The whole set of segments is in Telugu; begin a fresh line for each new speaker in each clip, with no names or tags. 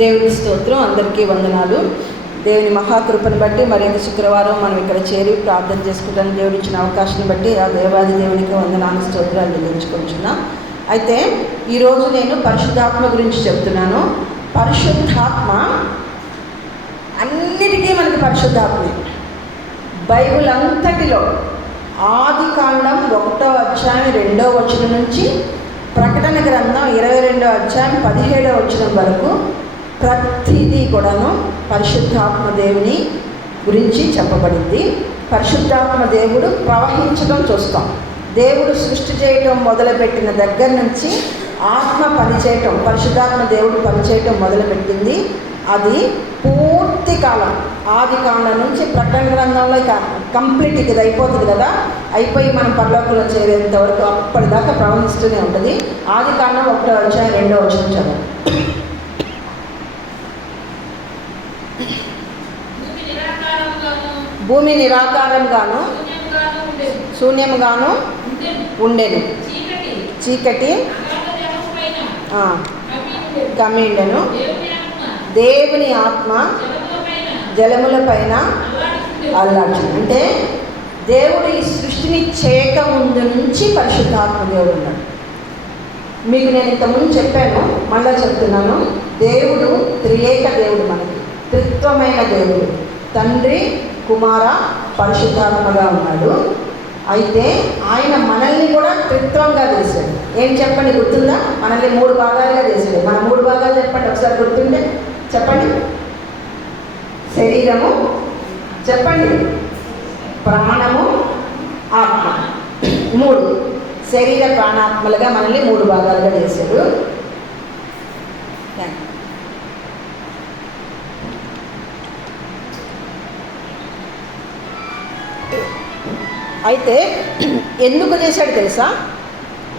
దేవుని స్తోత్రం అందరికీ వందనాలు. దేవుని మహాకృపను బట్టి మరింత శుక్రవారం మనం ఇక్కడ చేరి ప్రార్థన చేసుకోవడానికి దేవుడు ఇచ్చిన అవకాశాన్ని బట్టి ఆ దేవాది దేవునికి వందనాలు స్తోత్రాలు చెల్లించుకుంటున్నాం. అయితే ఈరోజు నేను పరిశుద్ధాత్మ గురించి చెప్తున్నాను. పరిశుద్ధాత్మ అన్నిటికీ మనకి పరిశుద్ధాత్మే. బైబిల్ అంతటిలో ఆది కాండం ఒకటో అధ్యాయం రెండో వచనం నుంచి ప్రకటన గ్రంథం ఇరవై రెండో అధ్యాయం పదిహేడో వచనం వరకు ప్రతిదీ కూడాను పరిశుద్ధాత్మ దేవుని గురించి చెప్పబడింది. పరిశుద్ధాత్మ దేవుడు ప్రవహించడం చూస్తాం. దేవుడు సృష్టి చేయటం మొదలుపెట్టిన దగ్గర నుంచి ఆత్మ పనిచేయటం పరిశుద్ధాత్మ దేవుడు పనిచేయటం మొదలుపెట్టింది. అది పూర్తి కాలం ఆది కాలం నుంచి ప్రకటన గ్రంథంలో ఇక కంప్లీట్ ఇది అయిపోతుంది కదా? అయిపోయి మనం పర్లోకంలో చేరేంత వరకు అప్పటిదాకా ప్రవహిస్తూనే ఉంటుంది. ఆది కాలం ఒకటో వచ్చాయి రెండో వచ్చిన చదువు
భూమి నిరాకారముగాను,
భూమి నిరాకారంగాను
శూన్యముగాను ఉండెను. చీకటి
చీకటి
దేవుని ఆత్మ
జలముల పైన అల్లాడు అంటే దేవుడు ఈ సృష్టిని చేయక ముందు నుంచి పరిశుద్ధాత్మ దేవుడు ఉన్నాడు. మీకు నేను ఇంతకుముందు చెప్పాను మళ్ళీ చెప్తున్నాను. దేవుడు త్రియేక దేవుడు మనకి త్రిత్వమైన దేవుడు. తండ్రి కుమార పరిశుద్ధాత్మగా ఉన్నాడు. అయితే ఆయన మనల్ని కూడా త్రిత్వంగా చేశాడు. ఏం చెప్పండి గుర్తుందా? మనల్ని మూడు భాగాలుగా చేశాడు. మన మూడు భాగాలు చెప్పండి ఒకసారి గుర్తుండే చెప్పండి. శరీరము చెప్పండి. ప్రాణము ఆత్మ. మూడు. శరీర ప్రాణాత్మలుగా మనల్ని మూడు భాగాలుగా చేశాడు. థ్యాంక్ అయితే ఎందుకు చేశాడు తెలుసా?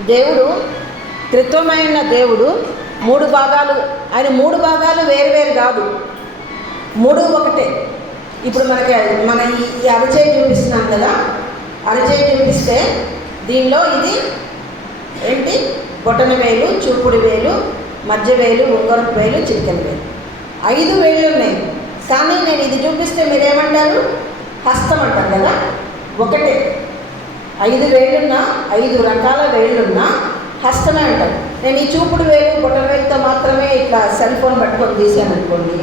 దేవుడు త్రిత్వమైన దేవుడు మూడు భాగాలు ఆయన మూడు భాగాలు వేరు వేరు కాదు. మూడు ఒకటే. ఇప్పుడు మనకి మన ఈ- అరచేయి చూపిస్తున్నాం కదా? అరచేయి చూపిస్తే దీనిలో ఇది ఏంటి? బొటన వేలు చూపుడు వేలు మధ్య వేలు ఉంగరపు వేలు చిటికెన వేలు. ఐదు వేలు ఉన్నాయి. కానీ నేను ఇది చూపిస్తే మీరేమంటారు? హస్తం అంటారు కదా? ఒకటే. ఐదు వేళ్ళున్నా ఐదు రకాల వేళ్ళున్నా హస్తమే అంటారు. నేను ఈ చూపుడు వేలు బొటన వేలుతో మాత్రమే ఇట్లా సెల్ ఫోన్ పట్టుకొని తీసాను అనుకోండి.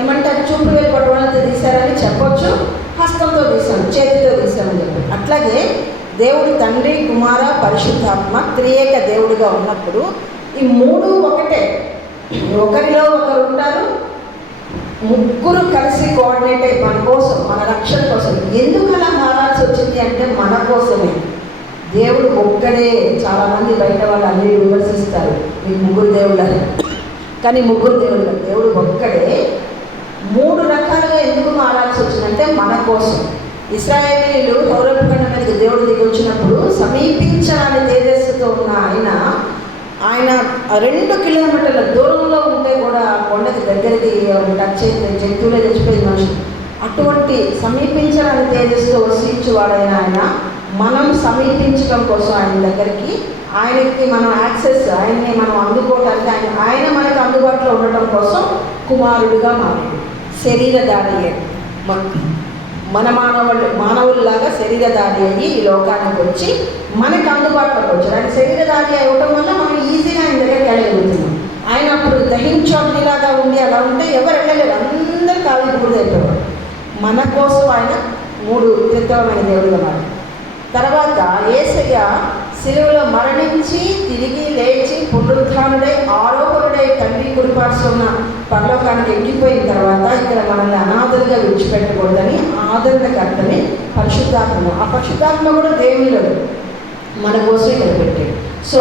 ఏమంటారు? చూపుడు వేలు పట్టుకోవడంతో తీశారని చెప్పొచ్చు హస్తంతో తీశాను చేతితో తీశామని చెప్పి అట్లాగే దేవుడు తండ్రి కుమార పరిశుద్ధాత్మ త్రియేక దేవుడిగా ఉన్నప్పుడు ఈ మూడు ఒకటే. ఒకరిలో ఒకరు ఉంటారు ముగ్గురు కలిసి కోఆర్డినేట్ అయ్యి మన కోసం మన రక్షణ కోసం. ఎందుకు అలా మారాల్సి వచ్చింది అంటే మన కోసమే. దేవుడు ఒక్కడే చాలామంది బయట వాళ్ళు అన్ని విమర్శిస్తారు. మీ ముగ్గురు దేవుళ్ళని. కానీ ముగ్గురు దేవుళ్ళు దేవుడు ఒక్కడే మూడు రకాలుగా ఎందుకు మారాల్సి వచ్చిందంటే మన కోసం. ఇస్రాయేలీలు పౌరవిఖండ మీదకి దేవుడు దిగి వచ్చినప్పుడు సమీపించాలని తేజస్సుతో ఉన్న ఆయన ఆయన రెండు కిలోమీటర్ల దూరంలో ఉంటే కూడా కొండకి దగ్గరికి టచ్ అయితే జంతువులే చచ్చిపోయింది మనిషి. అటువంటి సమీపించడానికి తేజస్సుతో వసించువాడైన ఆయన మనం సమీపించడం కోసం ఆయన దగ్గరికి ఆయనకి మనం యాక్సెస్ ఆయన్ని మనం అందుకోవడానికి ఆయన ఆయన మనకు అందుబాటులో ఉండటం కోసం కుమారుడిగా మారాడు. శరీరధారి మొత్తం మన- మానవులు మానవుల్లాగా శరీరధారి అయ్యి ఈ లోకానికి వచ్చి మనకు అందుబాటులోకి వచ్చారు. ఆయన శరీరధారి అవ్వటం వల్ల మనం ఈజీగా ఆయన దగ్గరికి వెళ్ళగలుగుతున్నాం. ఆయన అప్పుడు దహించోగ్నిలాగా ఉండి అలా ఉంటే ఎవరు వెళ్ళలేరు. అందరు కాళ్ళు బూడిదైపోయారు మన కోసం ఆయన మూడు త్రిత్వమైన దేవుడు మారాడు తర్వాత ఏసయ్య సిలువలో మరణించి తిరిగి లేచి పునరుద్ధానుడై ఆరోపణుడై తండ్రి కురిపార్చున్న పరలోకానికి ఎక్కిపోయిన తర్వాత ఇక్కడ మనల్ని అనాథలుగా విడిచిపెట్టకూడదని ఆదరణకర్తని పరిశుద్ధాత్మ ఆ పరిశుద్ధాత్మ కూడా దేవుళ్ళు మన కోసం ఇక్కడ పెట్టాడు. సో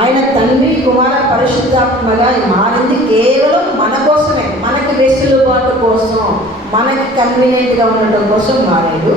ఆయన తండ్రి కుమార పరిశుద్ధాత్మగా మారింది కేవలం మన కోసమే. మనకి వెసులుబాటు కోసం మనకి కన్వీనియంట్గా ఉండటం కోసం మారాడు.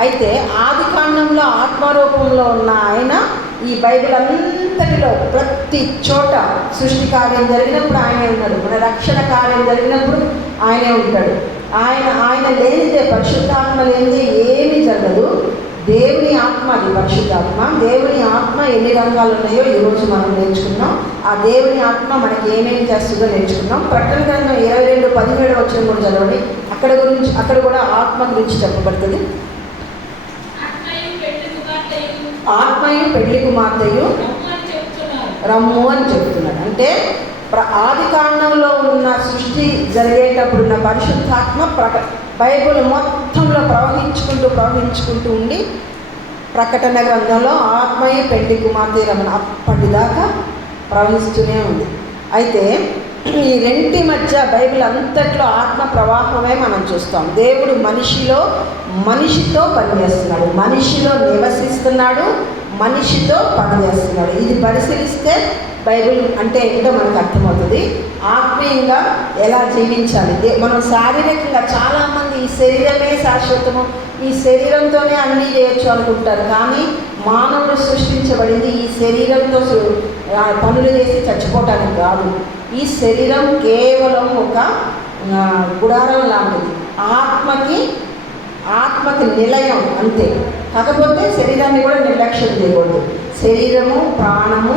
అయితే ఆది కాండంలో ఆత్మరూపంలో ఉన్న ఆయన ఈ బైబిల్ అంతటిలో ప్రతి చోట సృష్టి కార్యం జరిగినప్పుడు ఆయనే ఉన్నాడు. మన రక్షణ కార్యం జరిగినప్పుడు ఆయనే ఉంటాడు. ఆయన ఆయన లేనిదే పరిశుద్ధాత్మ లేనిదే ఏమీ జరగదు. దేవుని ఆత్మ అది పరిశుద్ధాత్మ. దేవుని ఆత్మ ఎన్ని రంగాలు ఉన్నాయో ఈరోజు మనం నేర్చుకున్నాం. ఆ దేవుని ఆత్మ మనకి ఏమేమి చేస్తుందో నేర్చుకున్నాం. ప్రకటన గ్రంథం ఇరవై రెండు పదిహేడు వచ్చిన కూడా చదవండి. అక్కడ గురించి అక్కడ కూడా ఆత్మ గురించి చెప్పబడుతుంది.
ఆత్మయు పెళ్ళి కుమార్తెయు
రమ్ము అని చెప్తున్నాడు. అంటే ప్ర ఆది కాండంలో ఉన్న సృష్టి జరిగేటప్పుడు ఉన్న పరిశుద్ధాత్మ ప్రక బైబిల్ మొత్తంలో ప్రవహించుకుంటూ ప్రవహించుకుంటూ ఉండి ప్రకటన గ్రంథంలో ఆత్మయే పెళ్ళి కుమార్తె రమణ అప్పటిదాకా ప్రవహిస్తూనే ఉంది. అయితే ఈ రెంటి మధ్య బైబిల్ అంతట్లో ఆత్మ ప్రవాహమే మనం చూస్తాం. దేవుడు మనిషిలో మనిషితో పనిచేస్తున్నాడు. మనిషిలో నివసిస్తున్నాడు మనిషితో పనిచేస్తున్నాడు. ఇది పరిశీలిస్తే బైబిల్ అంటే ఏంటో మనకు అర్థమవుతుంది. ఆత్మీయంగా ఎలా జీవించాలి? దే- మనం శారీరకంగా చాలామంది ఈ శరీరమే శాశ్వతము. ఈ శరీరంతోనే అన్నీ చేయొచ్చు అనుకుంటారు. కానీ మానవుడు సృష్టించబడింది ఈ శరీరంతో సు- పనులు చేసి చచ్చిపోవటానికి కాదు. ఈ శరీరం కేవలం ఒక గుడారం లాంటిది. ఆత్మకి ఆత్మకి నిలయం అంతే. కాకపోతే శరీరాన్ని కూడా నిర్లక్ష్యం చేయకూడదు. శరీరము ప్రాణము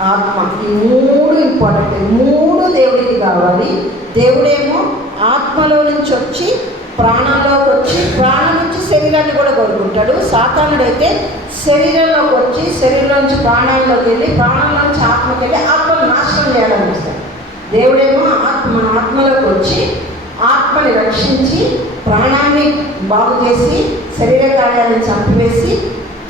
ఆత్మ ఈ మూడు ఇంపార్టెంట్ మూడు దేవుడికి కావాలి. దేవుడేమో ఆత్మలో నుంచి వచ్చి ప్రాణంలోకి వచ్చి ప్రాణం నుంచి శరీరాన్ని కూడా కోరుకుంటాడు. సాతానుడైతే శరీరంలోకి వచ్చి శరీరం నుంచి ప్రాణంలోకి వెళ్ళి ప్రాణంలో నుంచి ఆత్మకి వెళ్ళి ఆత్మను నాశనం చేయాలని వస్తాడు దేవుడేమో ఆత్మ మన ఆత్మలోకి వచ్చి ఆత్మని రక్షించి ప్రాణాన్ని బాగు చేసి శరీర కార్యాలను చంపివేసి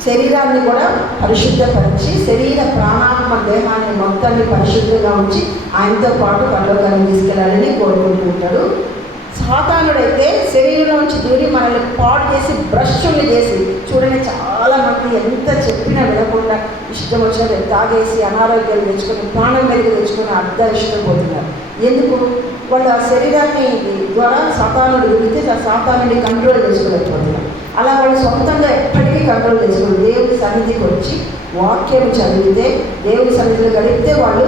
శరీరాన్ని కూడా పరిశుద్ధపరిచి శరీర ప్రాణాత్మ దేహాన్ని మొత్తాన్ని పరిశుద్ధంగా ఉంచి ఆయనతో పాటు పరలోకాన్ని తీసుకెళ్ళాలని కోరుకుంటూ ఉంటాడు. సాతానుడైతే శరీరంలో నుంచి దూరి మనల్ని పాడు చేసి బ్రష్లు చేసి చూడండి చాలా మంది ఎంత చెప్పినా వినకుండా ఇష్టం వచ్చినట్టు తాగేసి అనారోగ్యాలు తెచ్చుకొని ప్రాణం వెలుగు తెచ్చుకొని అర్ధ ఇష్టపోతున్నారు ఎందుకు? వాళ్ళు ఆ శరీరాన్ని ద్వారా సాతానుడు విడితే ఆ సాతానుడిని కంట్రోల్ చేసుకోలేకపోతున్నారు. అలా వాళ్ళు సొంతంగా ఎప్పటికీ కంట్రోల్ చేసుకోరు. దేవుడి సన్నిధికి వచ్చి వాక్యం చదివితే దేవుడి సన్నిధిలో గడిపితే వాళ్ళు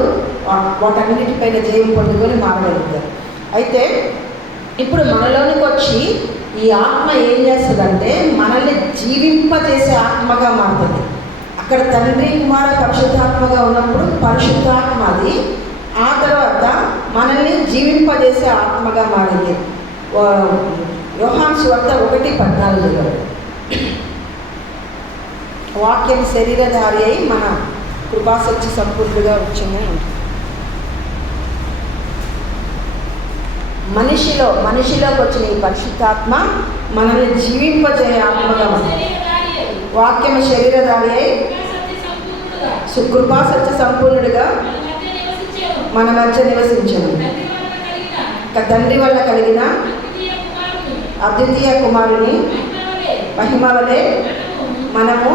వాటన్నిటిపైన జయం పొందుకొని మారగలుగుతారు. అయితే ఇప్పుడు మనలోనికి వచ్చి ఈ ఆత్మ ఏం చేస్తుందంటే మనల్ని జీవింపజేసే ఆత్మగా మారుతుంది. అక్కడ తండ్రి కుమార పరిశుద్ధాత్మగా ఉన్నప్పుడు పరిశుద్ధాత్మ అది. ఆ తర్వాత మనల్ని జీవింపజేసే ఆత్మగా మారింది. యోహాన్స్ వద్ద ఒకటి పద్నాలుగులో. వాక్యం శరీరధారి అయి మన కృపాసక్తి సంపూర్తిగా వచ్చిందని ఉంటుంది. మనిషిలో మనిషిలోకి వచ్చిన ఈ పరిశుద్ధాత్మ మనల్ని జీవింపజేయ ఆత్మగా వాక్యము శరీరధారి అయి సుకృపా సత్య సంపూర్ణుడిగా
మన మధ్య నివసించను. తండ్రి
వల్ల కలిగిన
అద్వితీయ కుమారుని మహిమ వలె మనము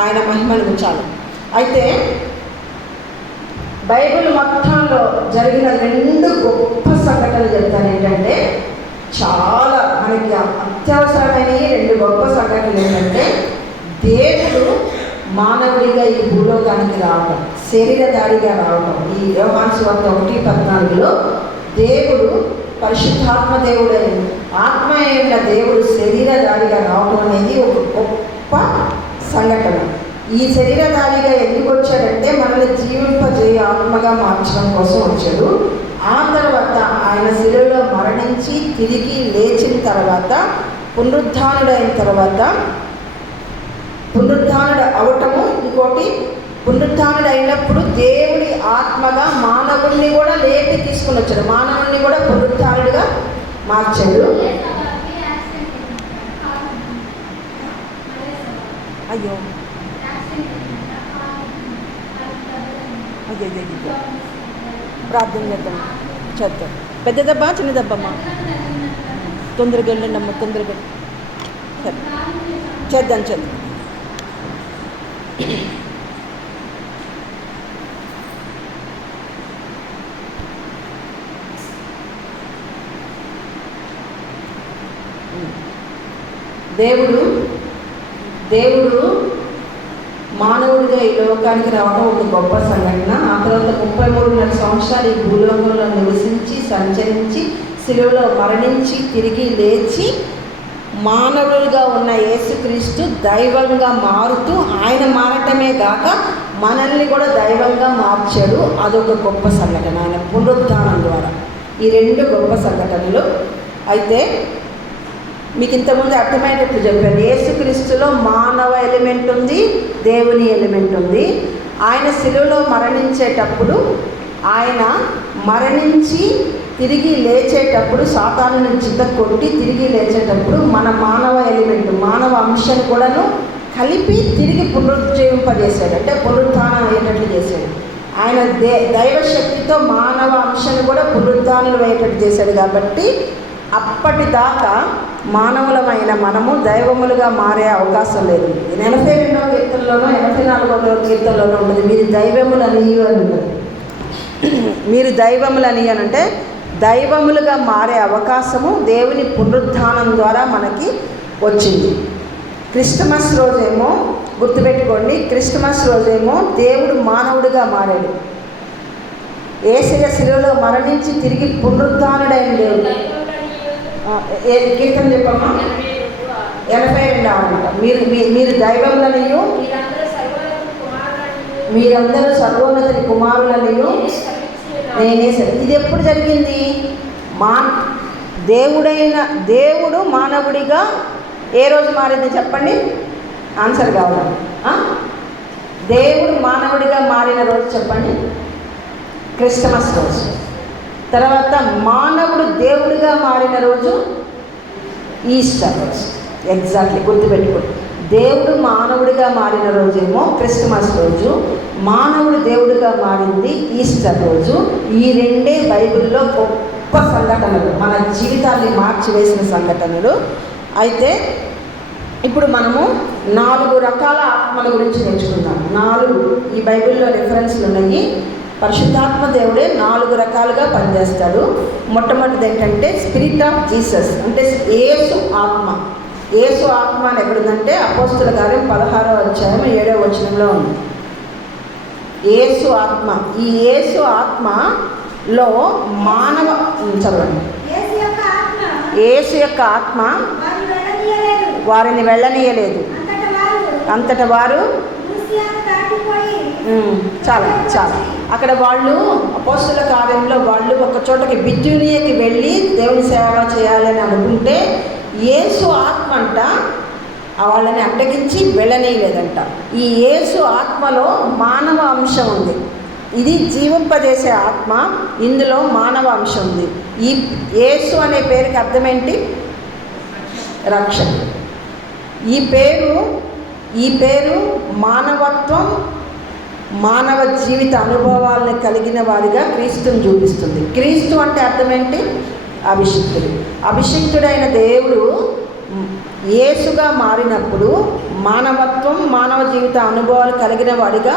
ఆయన మహిమను
ఉంచాలి. అయితే బైబిల్ మొత్తంలో జరిగిన రెండు గొప్ప సంఘటనలు చెప్తాను ఏంటంటే చాలా మనకి అత్యవసరమైనవి రెండు గొప్ప సంఘటనలు ఏంటంటే దేవుడు మానవుడిగా ఈ భూలోకానికి రావటం శరీరధారిగా రావటం. ఈ యోహాన్ వంద ఒకటి పద్నాలుగులో దేవుడు పరిశుద్ధాత్మ దేవుడైన ఆత్మ అయిన దేవుడు శరీరధారిగా రావటం అనేది ఒక గొప్ప సంఘటన. ఈ శరీరధారిగా ఎందుకు వచ్చాడంటే మనల్ని జీవింపజేయ ఆత్మగా మార్చడం కోసం వచ్చాడు. ఆ తర్వాత ఆయన శిలువలో మరణించి తిరిగి లేచిన తర్వాత పునరుద్ధానుడైన తర్వాత పునరుద్ధానుడు అవటము ఇంకోటి పునరుద్ధానుడు అయినప్పుడు దేవుడి ఆత్మగా మానవుణ్ణి కూడా లేపి తీసుకుని వచ్చాడు. మానవుణ్ణి కూడా పునరుద్ధానుడిగా మార్చాడు. అయ్యో! అయ్యో ప్రార్థన చేద్దాం చేద్దాం పెద్ద దెబ్బ చిన్న దెబ్బమ్మా తొందరగా వెళ్ళండి అమ్మ తొందరగా సరే చేద్దాం చేద్దాం దేవుడు దేవుడు మానవుడిగా ఈ లోకానికి రావడం ఒక గొప్ప సంఘటన. ఆ తర్వాత ముప్పై మూడున్నర సంవత్సరాలు ఈ భూలోకంలో నివసించి సంచరించి శిలువలో మరణించి తిరిగి లేచి మానవులుగా ఉన్న యేసుక్రీస్తు దైవంగా మారుతూ ఆయన మారటమే కాక మనల్ని కూడా దైవంగా మార్చాడు. అదొక గొప్ప సంఘటన. ఆయన పునరుద్ధానం ద్వారా. ఈ రెండు గొప్ప సంఘటనలు. అయితే మీకు ఇంతకుముందు అర్థమయ్యేటట్లు చెప్పాను. యేసుక్రీస్తులో మానవ ఎలిమెంట్ ఉంది దేవుని ఎలిమెంట్ ఉంది. ఆయన శిలువలో మరణించేటప్పుడు ఆయన మరణించి తిరిగి లేచేటప్పుడు సాతాను చిత్త కొట్టి తిరిగి లేచేటప్పుడు మన మానవ ఎలిమెంట్ మానవ అంశం కూడాను కలిపి తిరిగి పునరుజ్జీవింపజేశాడు. అంటే పునరుద్ధానం అయ్యేటట్లు చేశాడు. ఆయన దే దైవ శక్తితో మానవ అంశాన్ని కూడా పునరుద్ధానం అయ్యేటట్టు చేశాడు కాబట్టి అప్పటిదాకా మానవులమైన మనము దైవములుగా మారే అవకాశం లేదు. ఎనభై రెండవ కీర్తనలోనో ఎనభై నాలుగవ కీర్తనలోనో ఉంటుంది. మీరు దైవములని అని మీరు దైవములని అని అంటే దైవములుగా మారే అవకాశము దేవుని పునరుద్ధానం ద్వారా మనకి వచ్చింది. క్రిస్టమస్ రోజేమో గుర్తుపెట్టుకోండి క్రిస్టమస్ రోజేమో దేవుడు మానవుడిగా మారాడు. ఏసయ శిలువలో మరణించి తిరిగి పునరుద్ధానుడైన దేవుడు. కీర్తన చెప్పమ్మా? ఎనభై రెండు అనమాట మీరు మీ- మీరు దైవములనియు మీరందరూ సర్వోన్నతుని కుమారులనియు నేనే సరే. ఇది ఎప్పుడు జరిగింది? మా దేవుడైన దేవుడు మానవుడిగా ఏ రోజు మారింది చెప్పండి? ఆన్సర్ కావాలి. దేవుడు మానవుడిగా మారిన రోజు చెప్పండి. క్రిస్టమస్ రోజు. తర్వాత మానవుడు దేవుడిగా మారిన రోజు ఈస్టర్ రోజు. ఎగ్జాక్ట్లీ గుర్తుపెట్టుకోండి దేవుడు మానవుడిగా మారిన రోజేమో క్రిస్మస్ రోజు. మానవుడు దేవుడిగా మారింది ఈస్టర్ రోజు. ఈ రెండే బైబిల్లో గొప్ప సంఘటనలు మన జీవితాన్ని మార్చివేసిన సంఘటనలు. అయితే ఇప్పుడు మనము నాలుగు రకాల ఆత్మల గురించి నేర్చుకుందాం. నాలుగు ఈ బైబిల్లో రిఫరెన్స్లు ఉన్నాయి. పరిశుద్ధాత్మ దేవుడే నాలుగు రకాలుగా పనిచేస్తాడు. మొట్టమొదటిది ఏంటంటే స్పిరిట్ ఆఫ్ జీసస్ అంటే ఏసు ఆత్మ. ఏసు ఆత్మ అని ఎక్కడుందంటే అపోస్తుల కార్యం పదహారో అధ్యాయం ఏడో వచనంలో ఉంది. ఏసు ఆత్మ. ఈ ఏసు ఆత్మలో మానవ చదవండి.
యేసు యొక్క ఆత్మ.
ఏసు యొక్క ఆత్మ.
వారిని వెళ్ళనీయలేదు. అంతట వారు
అంతట వారు
లూసియాను దాటిపోయి
ఉమ్, చాలా చాలా. అక్కడ వాళ్ళు అపోస్తుల కార్యంలో వాళ్ళు ఒక చోటకి బిత్యూనియకి వెళ్ళి దేవుని సేవ చేయాలని అనుకుంటే యేసు ఆత్మ అంట వాళ్ళని అడ్డగించి వెళ్ళనేయలేదంట. ఈ యేసు ఆత్మలో మానవ అంశం ఉంది. ఇది జీవింపజేసే ఆత్మ ఇందులో మానవ అంశం ఉంది. ఈ యేసు అనే పేరుకి అర్థమేంటి? ఏంటి రక్షణ ఈ పేరు ఈ పేరు మానవత్వం మానవ జీవిత అనుభవాలను కలిగిన వారిగా క్రీస్తుని చూపిస్తుంది. క్రీస్తు అంటే అర్థం ఏంటి అభిషిక్తుడు. అభిషిక్తుడైన దేవుడు యేసుగా మారినప్పుడు మానవత్వం మానవ జీవిత అనుభవాలు కలిగిన వాడిగా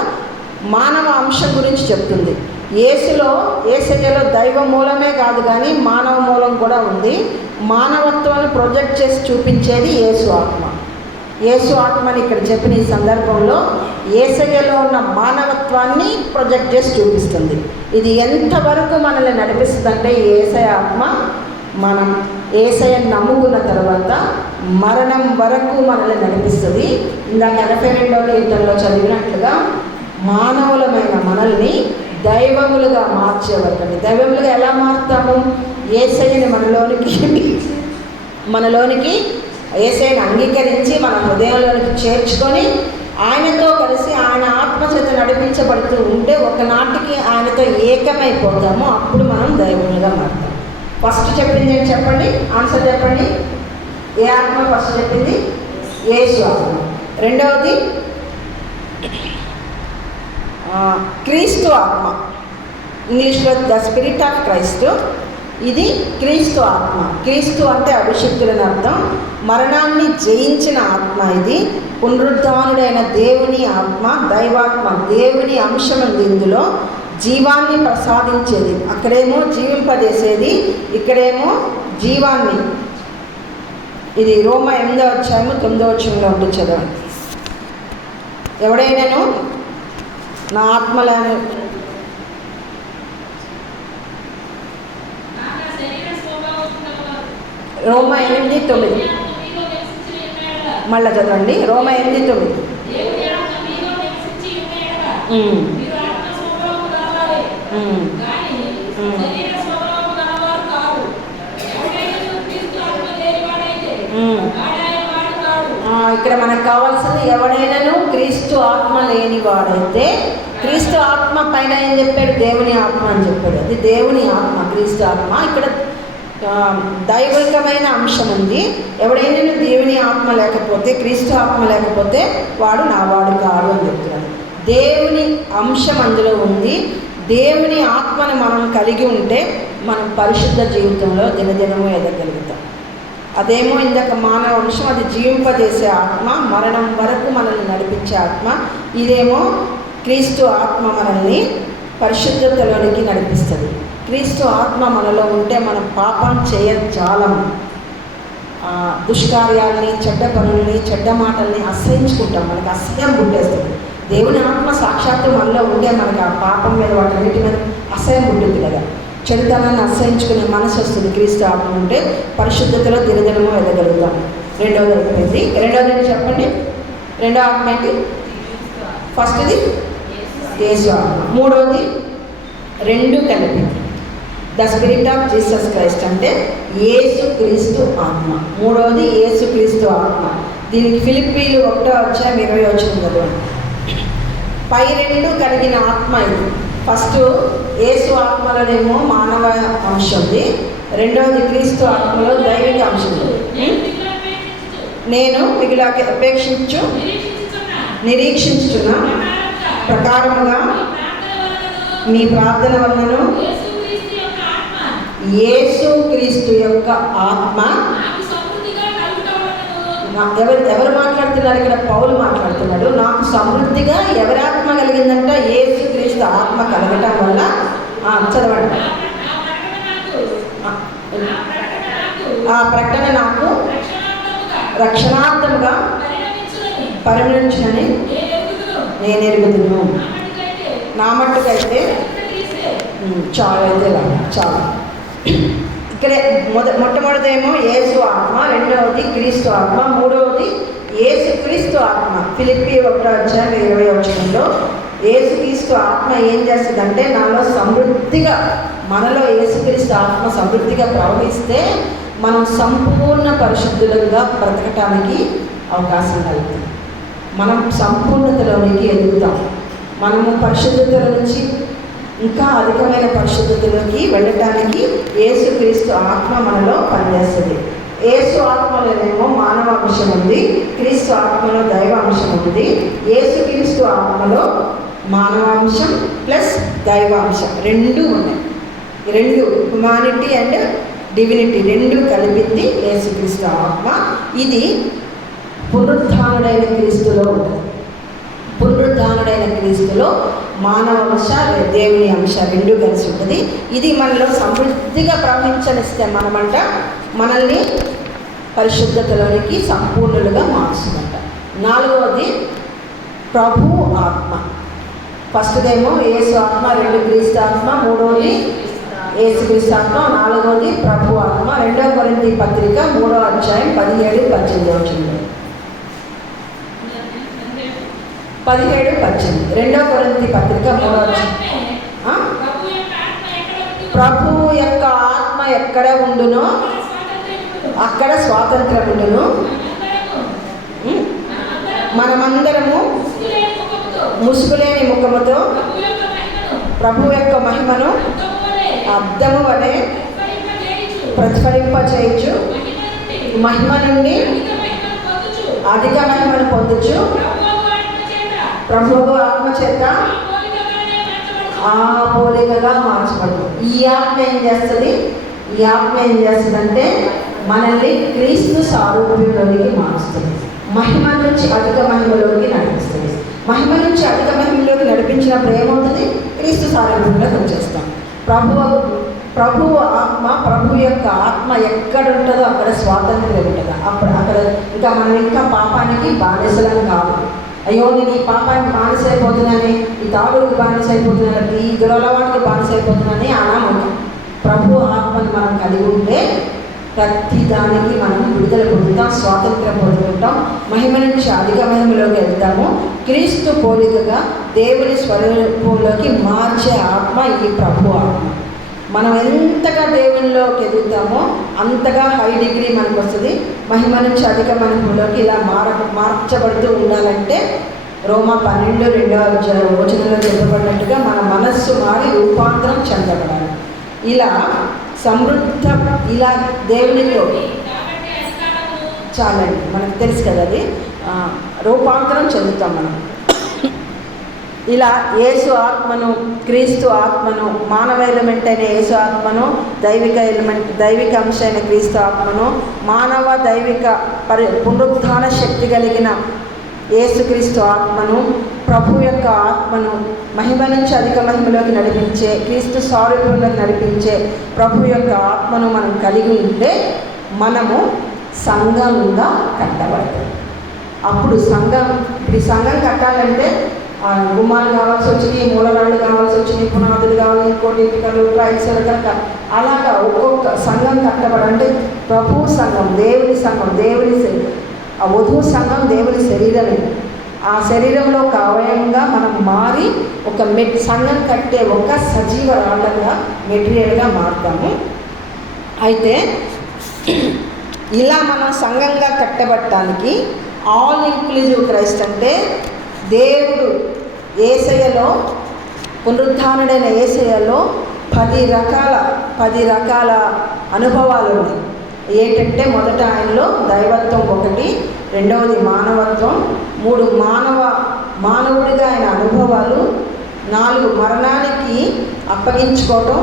మానవ అంశం గురించి చెప్తుంది. ఏసులో ఏసయ్యలో దైవ మూలమే కాదు కానీ మానవ మూలం కూడా ఉంది. మానవత్వాన్ని ప్రొజెక్ట్ చేసి చూపించేది ఏసు ఆత్మ. యేసు ఆత్మని ఇక్కడ చెప్పిన ఈ సందర్భంలో ఏసయ్యలో ఉన్న మానవత్వాన్ని ప్రొజెక్ట్ చేసి చూపిస్తుంది. ఇది ఎంతవరకు మనల్ని నడిపిస్తుందంటే ఏసయ ఆత్మ మనం ఏసయ్యని నమ్ముకున్న తర్వాత మరణం వరకు మనల్ని నడిపిస్తుంది. ఇందాక ఎనభై రెండవ కీర్తనలో చదివినట్లుగా మానవులమైన మనల్ని దైవములుగా మార్చేవారు దైవములుగా ఎలా మారుతాము? ఏసయ్యని మనలోనికి మనలోనికి ఏసైని అంగీకరించి మన హృదయంలోనికి చేర్చుకొని ఆయనతో కలిసి ఆయన ఆత్మచేత నడిపించబడుతూ ఉంటే ఒకనాటికి ఆయనతో ఏకమైపోతాము అప్పుడు మనం దైవములుగా మారుతాం. ఫస్ట్ చెప్పింది ఏం చెప్పండి? ఆన్సర్ చెప్పండి. ఏ ఆత్మ? ఫస్ట్ చెప్పింది యేసు ఆత్మ. రెండవది క్రీస్తు ఆత్మ. ఇంగ్లీష్లో ద స్పిరిట్ ఆఫ్ క్రైస్ట్ ఇది క్రీస్తు ఆత్మ. క్రీస్తు అంటే అభిషక్తులని అర్థం. మరణాన్ని జయించిన ఆత్మ ఇది. పునరుద్ధానుడైన దేవుని ఆత్మ దైవాత్మ దేవుని అంశం ఉంది ఇందులో. జీవాన్ని ప్రసాదించేది. అక్కడేమో జీవింపజేసేది ఇక్కడేమో జీవాన్ని. ఇది రోమ ఎనిమిదో అధ్యాయము తొమ్మిదో అధ్యాయంలో ఉంటుంది చదవండి. ఎవడైనాను? నా ఆత్మలను
నాకు ఆ శరీర స్వభావం ఉన్నవారు
రోమ ఎనిమిది తొమ్మిది. మళ్ళా చదవండి. రోమ ఎనిమిది తొమ్మిది. ఇక్కడ మనకు కావాల్సింది ఎవడైనాను క్రీస్తు ఆత్మ లేనివాడైతే క్రీస్తు ఆత్మ పైన ఏం చెప్పాడు? దేవుని ఆత్మ అని చెప్పాడు. అది దేవుని ఆత్మ క్రీస్తు ఆత్మ. ఇక్కడ దైవికమైన అంశం ఉంది. ఎవడైనా దేవుని ఆత్మ లేకపోతే క్రీస్తు ఆత్మ లేకపోతే వాడు నా వాడు కాడు అని చెప్తున్నాడు. దేవుని అంశం అందులో ఉంది. దేవుని ఆత్మను మనం కలిగి ఉంటే మనం పరిశుద్ధ జీవితంలో దినదినము ఎదగలుగుతాం. అదేమో ఇందాక మానవ అంశం అది జీవింపజేసే ఆత్మ మరణం వరకు మనల్ని నడిపించే ఆత్మ ఇదేమో క్రీస్తు ఆత్మ మనల్ని పరిశుద్ధతలోనికి నడిపిస్తుంది. క్రీస్తు ఆత్మ మనలో ఉంటే మనం పాపం చేయజాలం ఆ, దుష్కార్యాల్ని చెడ్డ పనుల్ని చెడ్డ మాటల్ని అసహించుకుంటాం. మనకి అసహ్యం పుట్టేస్తుంది. దేవుని ఆత్మ సాక్షాత్తు మనలో ఉంటే మనకి ఆ పాపం మీద వాటన్నిటి మీద అసహ్యం పుట్టింది కదా. చెడుతనాన్ని అసహించుకునే మనసు వస్తుంది క్రీస్తు ఆత్మ ఉంటే పరిశుద్ధతలో దినదినము వెళ్ళగలుగుతాం. రెండవది అయిపోయింది రెండవది ఏంటి చెప్పండి. రెండో ఆత్మ ఏంటి? ఫస్ట్ది యేసు ఆత్మ. మూడవది రెండు కలిపి. The spirit of Jesus Christ అంటే ఏసు క్రీస్తు ఆత్మ. మూడవది ఏసు క్రీస్తు ఆత్మ. దీనికి ఫిలిప్పీలు ఒకటో అధ్యాయం ఇరవై వచ్చింది చదవండి పై రెండు కలిగిన ఆత్మ ఇది. ఫస్ట్ ఏసు ఆత్మలోనేమో మానవ అంశం ఉంది రెండవది క్రీస్తు ఆత్మలో దైవిక అంశం ఉంది
నేను మిమ్మల్ని
మిగిలిన అపేక్షించు
నిరీక్షించుచున్న. ప్రకారముగా మీ ప్రార్థన వలనను
మీ ప్రార్థన వలనను
యేసుక్రీస్తు యొక్క ఆత్మ
యేసు క్రీస్తు యొక్క ఆత్మ. ఎవరు ఎవరు మాట్లాడుతున్నారు ఇక్కడ? పౌలు మాట్లాడుతున్నాడు. నాకు సమృద్ధిగా ఎవరి ఆత్మ కలిగిందంట? యేసు క్రీస్తు ఆత్మ కలగటం వల్ల. చదవండి.
ఆ ప్ర- ఆ ప్రకటన నాకు. రక్షణార్థముగా.
పరిగణించినని
నేను ఎరుగుదును.
నా మట్టుకైతే చాలు అయితే చాలు. ఇక్కడే మొద మొట్టమొదటిదేమో యేసు ఆత్మ రెండవది క్రీస్తు ఆత్మ మూడవది యేసు క్రీస్తు ఆత్మ. ఫిలిప్పి ఒకటో అధ్యాయం ఇరవై వచ్చినంలో ఏసుక్రీస్తు ఆత్మ ఏం చేస్తుందంటే నాలో సమృద్ధిగా మనలో యేసుక్రీస్తు ఆత్మ సమృద్ధిగా ప్రవహిస్తే మనం సంపూర్ణ పరిశుద్ధులుగా బ్రతకటానికి అవకాశం కలుగుతుంది. మనం సంపూర్ణతలోనికి ఎదుగుతాం. మనము పరిశుద్ధతల నుంచి ఇంకా అధికమైన పరిశుద్ధతలోకి వెళ్ళటానికి యేసుక్రీస్తు ఆత్మ మనలో పనిచేస్తుంది. ఏసు ఆత్మలోనేమో మానవ అంశం ఉంది క్రీస్తు ఆత్మలో దైవ అంశం ఉంది. ఏసుక్రీస్తు ఆత్మలో మానవాంశం ప్లస్ దైవాంశం రెండు ఉన్నాయి. రెండు హ్యుమానిటీ అండ్ డివినిటీ రెండు కలిపింది ఏసుక్రీస్తు ఆత్మ. ఇది పునరుద్ధానుడైన క్రీస్తులో ఉంటుంది. పునరుద్ధానుడైన క్రీస్తులో మానవ అంశ దేవుని అంశ రెండు కలిసి ఉంటుంది. ఇది మనలో సమృద్ధిగా ప్రవహించనిస్తే మనమంట మనల్ని పరిశుద్ధతలోనికి సంపూర్ణులుగా మార్చుదంట నాలుగవది ప్రభు ఆత్మ. ఫస్ట్దేమో ఏసు ఆత్మ రెండు క్రీస్తు ఆత్మ మూడవది యేసుక్రీస్తు ఆత్మ నాలుగవది ప్రభు ఆత్మ రెండవ కొరింథీ పత్రిక మూడో అధ్యాయం పదిహేడు పద్దెనిమిది వచ్చింది పదిహేడు పద్దెనిమిది రెండవ కొరింథీ పత్రిక మూడో అధ్యాయం ఆ?
ప్రభు యొక్క ఆత్మ ఎక్కడ ఉందో
ప్రభువు యొక్క ఆత్మ ఎక్కడ ఉండునో
అక్కడ.
స్వాతంత్రం ఉండును
మనమందరము ముసుగులేని ముఖముతో ప్రభు యొక్క మహిమను అద్దము వలె
అద్దము వలె
ప్రతిఫలింపజేయుచు.
ప్రతిఫలింప చేయొచ్చు
మహిమ నుండి అధిక మహిమను పొందుచు.
అధిక మహిమను పొందుచు
ప్రభువు ఆత్మ చేత
ప్రభువు ఆత్మ చేత
ఆ
పోలికగా మార్చబడదు. ఈ ఆత్మ ఏం చేస్తుంది? ఈ ఆత్మ ఏం చేస్తుందంటే మనల్ని క్రీస్తు సారూప్యంలోనికి మారుస్తుంది మహిమ నుంచి అధిక మహిమలోకి నడిపిస్తుంది. మహిమ నుంచి అధిక మహిమలోకి నడిపించినప్పుడు ఏమవుతుంది క్రీస్తు సారూప్యంలోకి వచ్చేస్తాం ప్రభు ప్రభువు ఆత్మ ప్రభు యొక్క ఆత్మ ఎక్కడ ఉంటుందో అక్కడ స్వాతంత్ర్యం ఉంటుంది. అప్పుడు అక్కడ ఇంకా మనం ఇంకా పాపానికి బానిసలం కాదు. అయ్యో నేను ఈ పాపానికి బానిస ఈ దాడులకు బానిస అయిపోతున్నాను ఈ దురలవాటికి బానిస అయిపోతున్నానని అనామని ప్రభు ఆత్మని మనం కలిగి ఉంటే ప్రతి దానికి మనం విడుదల పొందుతాం స్వాతంత్రం పొందుకుంటాం మహిమ నుంచి అధిక మహిమలోకి వెళ్తాము. క్రీస్తు పోలికగా దేవుని స్వరూపంలోకి మార్చే ఆత్మ ఈ ప్రభు ఆత్మ. మనం ఎంతగా దేవునిలోకి ఎదుగుతామో అంతగా హై డిగ్రీ మనకు వస్తుంది. మహిమ నుంచి అధిక మహిమలోకి ఇలా మార మార్చబడుతూ ఉండాలంటే రోమా పన్నెండు రెండవ అధ్యాయ వచనంలో చెప్పబడినట్టుగా మన మనస్సు మారి రూపాంతరం చెందబడాలి. ఇలా సమృద్ధ ఇలా దేవునిలో చాలండి. మనకు తెలుసు కదా అది. రూపాంతరం చెందుతాం మనం. ఇలా యేసు ఆత్మను క్రీస్తు ఆత్మను మానవ ఎలిమెంట్ అయిన యేసు ఆత్మను దైవిక ఎలిమెంట్ దైవిక అంశ అయిన క్రీస్తు ఆత్మను మానవ దైవిక పరి పునరుద్ధాన శక్తి కలిగిన యేసుక్రీస్తు ఆత్మను ప్రభు యొక్క ఆత్మను మహిమ నుంచి అధిక మహిమలోకి నడిపించే క్రీస్తు స్వరూపంలోకి నడిపించే ప్రభు యొక్క ఆత్మను మనం కలిగి ఉంటే మనము సంఘంగా కట్టబడతాం. అప్పుడు సంఘం ఇప్పుడు ఈ సంఘం కట్టాలంటే గుమ్మాలు కావాల్సి వచ్చినాయి మూలరాళ్ళు కావాల్సి వచ్చినాయి పునాదులు కావాలి ఇంకోటి ఇటుకలు ట్రైల్స్ కనుక అలాగా ఒక్కొక్క సంఘం కట్టబడంటే ప్రభు సంఘం దేవుని సంఘం దేవుని శరీరం ఆ వధువు సంఘం దేవుని శరీరమే. ఆ శరీరంలో ఒక మనం మారి ఒక మెట్ సంఘం కట్టే ఒక సజీవ రాళ్ళగా మెటీరియల్గా మారుతాము. అయితే ఇలా మనం సంఘంగా కట్టబట్టడానికి ఆల్ ఇంక్లూజివ్ క్రైస్ట్ అంటే దేవుడు ఏసయలో పునరుద్ధానుడైన ఏసయలో పది రకాల పది రకాల అనుభవాలు ఉన్నాయి. ఏంటంటే మొదట ఆయనలో దైవత్వం ఒకటి రెండవది మానవత్వం మూడు మానవ మానవుడిగా ఆయన అనుభవాలు నాలుగు మరణానికి అప్పగించుకోవటం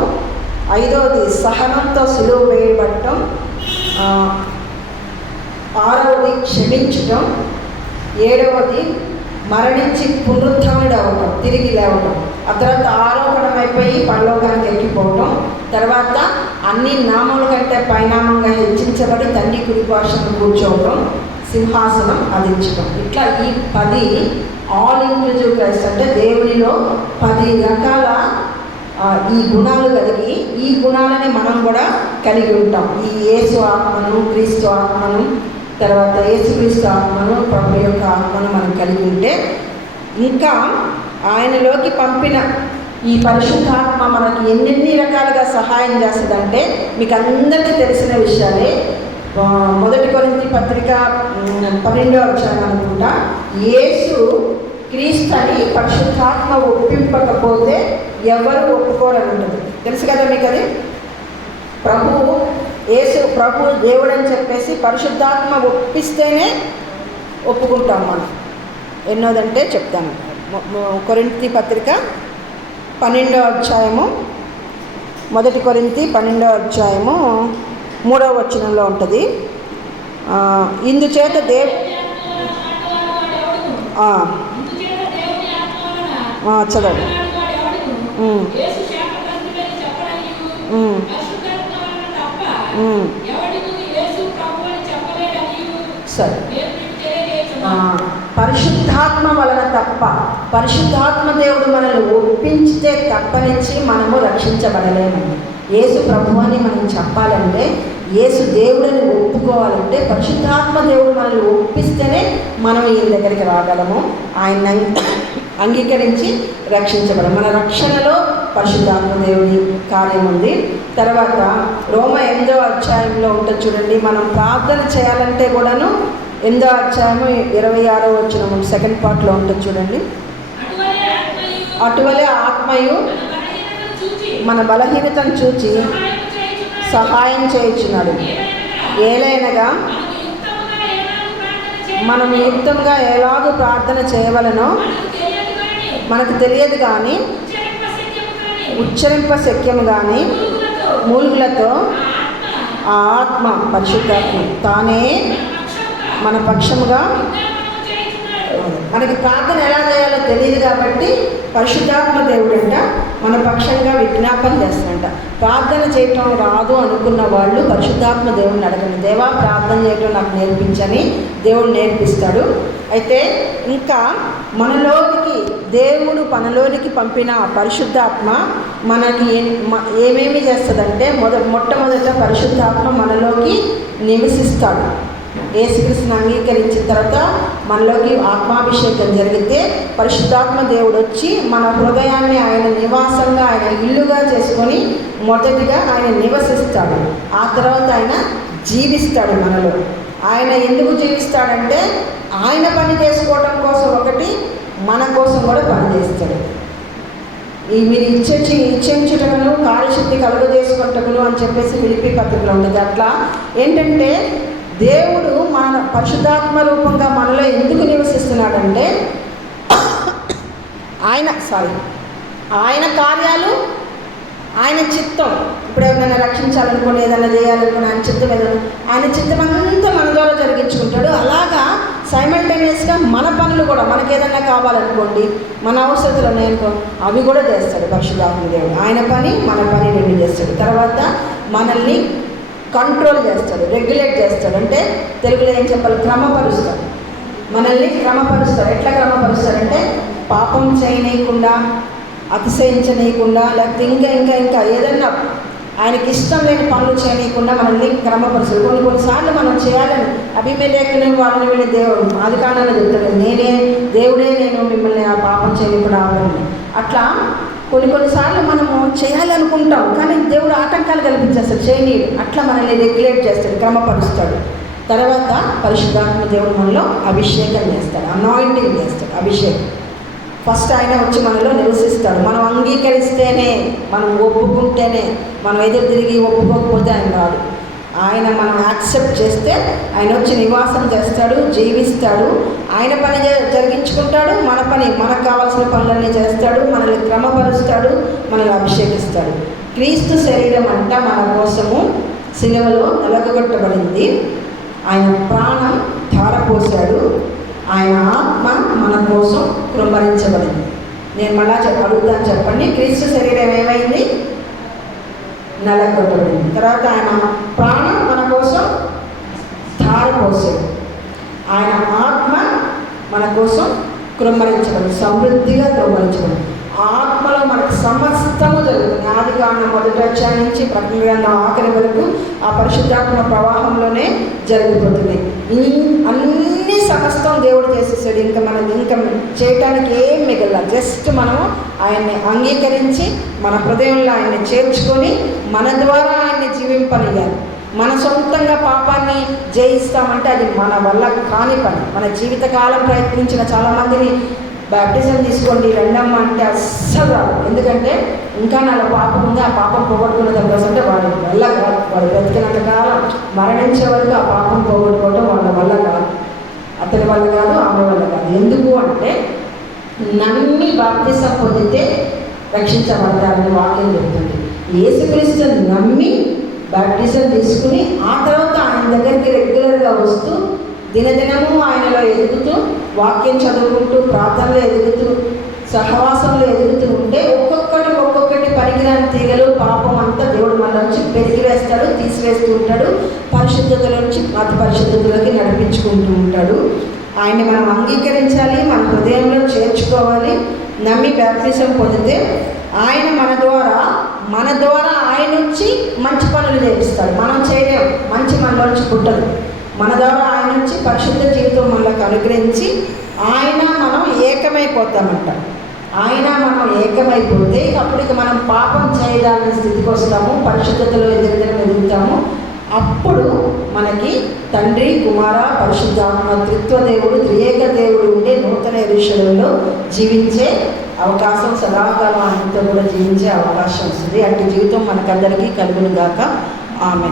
ఐదవది సహనంతో సులువు వేయబడటం ఆరవది క్షమించటం ఏడవది మరణించి పునరుత్థానుడు అవటం తిరిగి లేవటం. ఆ తర్వాత ఆరోపణం అయిపోయి పరలోకానికి ఎక్కిపోవటం. తర్వాత అన్ని నామముల కంటే పరిణామంగా హెచ్చించబడి తండ్రి కుడి భాషను కూర్చోవటం సింహాసనం అదించటం ఇట్లా ఈ పది ఆల్ ఇంక్లూజివ్ క్రైస్ట్ అంటే దేవునిలో పది రకాల ఈ గుణాలు కలిగి ఈ గుణాలని మనం కూడా కలిగి ఉంటాం. ఈ యేసు ఆత్మను క్రీస్తు ఆత్మను తర్వాత యేసుక్రీస్తు ఆత్మను ప్రభు యొక్క ఆత్మను మనం కలిగి ఉంటే ఇంకా ఆయనలోకి పంపిన ఈ పరిశుద్ధాత్మ మనకి ఎన్నెన్ని రకాలుగా సహాయం చేస్తుందంటే మీకు అందరికీ తెలిసిన విషయాలే. మొదటి కొరింథీ పత్రిక పన్నెండో వచ్చాను అనుకుంటా. యేసు క్రీస్తు అని పరిశుద్ధాత్మ ఒప్పింపకపోతే ఎవరు ఒప్పుకోరని ఉంటుంది తెలుసు కదా మీకు అది ప్రభు యేసు ప్రభు దేవుడు అని చెప్పేసి పరిశుద్ధాత్మ ఒప్పిస్తేనే ఒప్పుకుంటాం మనం. ఎన్నోదంటే చెప్తాను. కొరింథీ పత్రిక పన్నెండో అధ్యాయము మొదటి కొరింథీ పన్నెండో అధ్యాయము మూడవ వచనంలో ఉంటుంది. ఇందుచేత దేవ్
దేవుని
సరే. పరిశుద్ధాత్మ వలన తప్ప పరిశుద్ధాత్మ దేవుడు మనల్ని ఒప్పించితే తప్పనిచ్చి మనము రక్షించబడలేము. యేసు ప్రభు అని మనం చెప్పాలంటే యేసు దేవుడిని ఒప్పుకోవాలంటే పరిశుద్ధాత్మ దేవుడు మనల్ని ఒప్పిస్తేనే మనం ఈయన దగ్గరికి రాగలము. ఆయన అంగీ- అంగీకరించి రక్షించబడం మన రక్షణలో పరిశుద్ధాత్మ దేవుని కార్యం ఉంది. తర్వాత రోమ ఎనిమిదో అధ్యాయంలో ఉంటుంది చూడండి. మనం ప్రార్థన చేయాలంటే కూడాను ఎనిమిదో అధ్యాయము ఇరవై ఆరో వచ్చిన సెకండ్ పార్ట్లో ఉంటుంది చూడండి.
అటువలే ఆత్మయు మన బలహీనతను చూచి
సహాయం చేయుచున్నాడు. ఏలైనగా మనం యుక్తంగా ఎలాగూ ప్రార్థన చేయవలనో
మనకు తెలియదు
కానీ
ఉచ్చరింప శక్యము
ఉచ్చరింప శక్యం కానీ
మూలుగులతో ఆత్మ
పరిశుద్ధాత్మ. తానే
మన పక్షముగా
మన పక్షముగా
విజ్ఞాపనము చేయుచున్నాడు.
మనకి ప్రార్థన ఎలా చేయాలో తెలియదు కాబట్టి పరిశుద్ధాత్మ దేవుడంట మన పక్షంగా విజ్ఞాపన చేస్తాడంట. ప్రార్థన చేయటం రాదు అనుకున్న వాళ్ళు పరిశుద్ధాత్మ దేవుడిని అడగండి. దేవా ప్రార్థన చేయటం నాకు నేర్పించని దేవుడు నేర్పిస్తాడు. అయితే ఇంకా మనలోనికి దేవుడు మనలోనికి పంపిన పరిశుద్ధాత్మ మనకి ఏమేమి చేస్తుందంటే మొద మొట్టమొదట పరిశుద్ధాత్మ మనలోకి నివసిస్తాడు. యేసుకృష్ణ అంగీకరించిన తర్వాత మనలోకి ఆత్మాభిషేకం జరిగితే పరిశుద్ధాత్మ దేవుడు వచ్చి మన హృదయాన్ని ఆయన నివాసంగా ఆయన ఇల్లుగా చేసుకొని మొదటిగా ఆయన నివసిస్తాడు. ఆ తర్వాత ఆయన జీవిస్తాడు మనలో. ఆయన ఎందుకు జీవిస్తాడంటే ఆయన పని చేసుకోవడం కోసం ఒకటి మన కోసం కూడా పని చేస్తాడు. ఈ మీరు ఇచ్చే ఇచ్చించుటకును కార్యశక్తి కలుగజేసుకుంటకును అని చెప్పేసి విడిపి పత్రికలో ఉంటుంది అట్లా ఏంటంటే దేవుడు మన పరిశుద్ధాత్మ రూపంగా మనలో ఎందుకు నివసిస్తున్నాడంటే ఆయన సారీ ఆయన కార్యాలు ఆయన చిత్తం. ఇప్పుడు ఏమైనా రక్షించాలనుకుని ఏదైనా చేయాలనుకుని ఆయన చిత్తం ఏదైనా ఆయన చిత్తం అంతా మన ద్వారా జరిగించుకుంటాడు. అలాగా సైమల్టేనియస్గా మన పనులు కూడా మనకి ఏదైనా కావాలనుకోండి మన అవసరతలు ఉన్నాయనుకో అవి కూడా చేస్తాడు పరిశుద్ధాత్మ దేవుడు. ఆయన పని మన పని రెండు చేస్తాడు. తర్వాత మనల్ని కంట్రోల్ చేస్తాడు రెగ్యులేట్ చేస్తాడు అంటే తెలుగులో ఏం చెప్పాలి? క్రమపరుస్తాడు మనల్ని క్రమపరుస్తాడు ఎట్లా క్రమపరుస్తాడంటే పాపం చేయనీయకుండా అతిశయించనీయకుండా లేకపోతే ఇంకా ఇంకా ఇంకా ఏదన్నా ఆయనకి ఇష్టం లేని పనులు చేయనీయకుండా మనల్ని క్రమపరుస్తాడు కొన్ని కొన్నిసార్లు మనం చేయాలని అభిమేలేఖని వాళ్ళని వీళ్ళని దేవుడు అది కాదని చెప్తాడు నేనే దేవుడే నేను మిమ్మల్ని ఆ పాపం చేయకుండా ఆపండి అట్లా కొన్ని కొన్నిసార్లు మనము చేయాలనుకుంటాం కానీ దేవుడు ఆటంకాలు కల్పించేస్తాడు చేయనీయుడు. అట్లా మనల్ని రెగ్యులేట్ చేస్తాడు క్రమపరుస్తాడు. తర్వాత పరిశుద్ధాత్మ దేవుడు మనలో అభిషేకం చేస్తాడు అనాయింటింగ్ చేస్తాడు అభిషేకం. ఫస్ట్ ఆయన వచ్చి మనలో నివసిస్తాడు. మనం అంగీకరిస్తేనే మనం ఒప్పుకుంటేనే మనం ఎదురు తిరిగి ఒప్పుకోకపోతే ఆయన రాడు. ఆయన మనం యాక్సెప్ట్ చేస్తే ఆయన వచ్చి నివాసం చేస్తాడు జీవిస్తాడు. ఆయన పని జ- జరిగించుకుంటాడు మన పని మనకు కావాల్సిన పనులన్నీ చేస్తాడు మనల్ని క్రమపరుస్తాడు మనల్ని అభిషేకిస్తాడు. క్రీస్తు శరీరం అంట మన కోసము సినిమలో నలగొట్టబడింది. ఆయన ప్రాణం ధారపోశాడు. ఆయన ఆత్మ మన కోసం కృంభరించబడింది. నేను మళ్ళా చెప్ప అడుగుతాను చెప్పండి. క్రీస్తు శరీరం ఏమైంది? నలగొట్టబడింది తర్వాత ఆయన ప్రాణం మన కోసం ధారపోసాడు ఆయన ఆత్మ మన కోసం కృమ్మరించబడింది సమృద్ధిగా కృమ్మరించబడింది ఆత్మలో మనకు సమస్తము జరుగుతుంది. ఆది మొదటి అధ్యాయం నుంచి ప్రకటన ఆఖరి వరకు ఆ పరిశుద్ధాత్మ ప్రవాహంలోనే జరిగిపోతుంది. అన్ని సమస్తం దేవుడు చేసేసాడు. ఇంకా మనం ఇంకా చేయటానికి ఏం మిగల జస్ట్ మనము ఆయన్ని అంగీకరించి మన హృదయంలో ఆయన్ని చేర్చుకొని మన ద్వారా ఆయన్ని జీవింపనియాలి మన సొంతంగా పాపాన్ని జయిస్తామంటే అది మన వల్ల కాని పని. మన జీవితకాలం ప్రయత్నించిన చాలామందిని బ్యాప్టిజం తీసుకోండి రెండమ్మ అంటే అస్సలు రాదు. ఎందుకంటే ఇంకా నాలో పాపం ఉంది ఆ పాపం పోగొట్టుకున్న దానికోసం అంటే వాడి వల్ల కాదు. వాడు బ్రతికినంత కాలం మరణించే వరకు ఆ పాపం పోగొట్టుకోవడం వాళ్ళ వల్ల కాదు. అతని వల్ల కాదు ఆమె వల్ల కాదు. ఎందుకు అంటే నమ్మి బాప్తిసం పొందితే రక్షించబడతారని వాక్యం చెప్తుంది. యేసుక్రీస్తు నమ్మి బాప్టిజం తీసుకుని ఆ తర్వాత ఆయన దగ్గరికి రెగ్యులర్గా వస్తూ దినదినము ఆయనలో ఎదుగుతూ వాక్యం చదువుకుంటూ ప్రార్థనలు ఎదుగుతూ సహవాసంలో ఎదుగుతూ ఉంటే ఒక్కొక్కటి ఒక్కొక్కటి పనికిరాని తీగలు పాపం అంతా దేవుడు మన నుంచి పెరిగివేస్తాడు తీసివేస్తూ ఉంటాడు పరిశుద్ధత నుంచి అతి పరిశుద్ధతలోకి నడిపించుకుంటూ ఉంటాడు. ఆయన్ని మనం అంగీకరించాలి మన హృదయంలో చేర్చుకోవాలి నమ్మి బ్యాప్టిజం పొందితే ఆయన మన ద్వారా మన ద్వారా ఆయన నుంచి మంచి పనులు చేపిస్తాడు. మనం చేయలేం మంచి మనలో నుంచి పుట్టదు. మన ద్వారా ఆయన నుంచి పరిశుద్ధ జీవితం మనకు అనుగ్రహించి ఆయన మనం ఏకమైపోతామంట. ఆయన మనం ఏకమైపోతే అప్పటికి అప్పుడు ఇక మనం పాపం చేయడానికి స్థితికి వస్తాము పరిశుద్ధతలో ఎదుగుదల ఎదుగుతాము అప్పుడు మనకి తండ్రి కుమార పరిశుద్ధాత్మ త్రిత్వ దేవుడు త్రియేక దేవుడు ఉండే నూతన ఎరుషులలో జీవించే అవకాశం సదాకాలం ఆయనతో కూడా జీవించే అవకాశం వస్తుంది. అటు జీవితం మనకందరికీ కలుగును గాక ఆమె